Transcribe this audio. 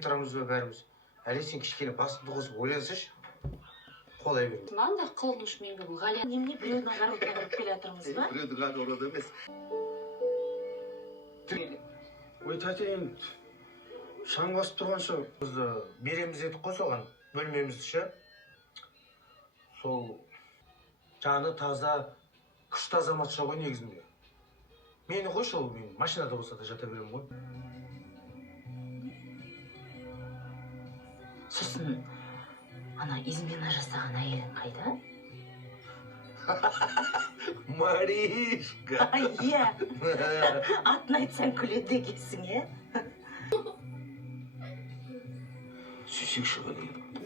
Тұрамыз ба бәріміз. Әлі сен кішкене басыңды қосып ойлансайшы. Қолай бермей. Маңда қылыныш мен бүгін Ғалия. Немене біреудің қарап келе жатырмыз ба? Біреудің қарап емес. Ой, тәте, енді шаң басып тұрғанша бізді береміз едік қой соған, бөлмемізді ше. Сол жаны таза, күшті азаматша ғой негізінде. Мені қойшы, ол мен машинада болса да жата беремін ғой. Сосын ана измена жасаған әйелің қайда? Маришка! Иә, атын айтсаң күледі екенсің, е? Сүйсекші ғой деймін.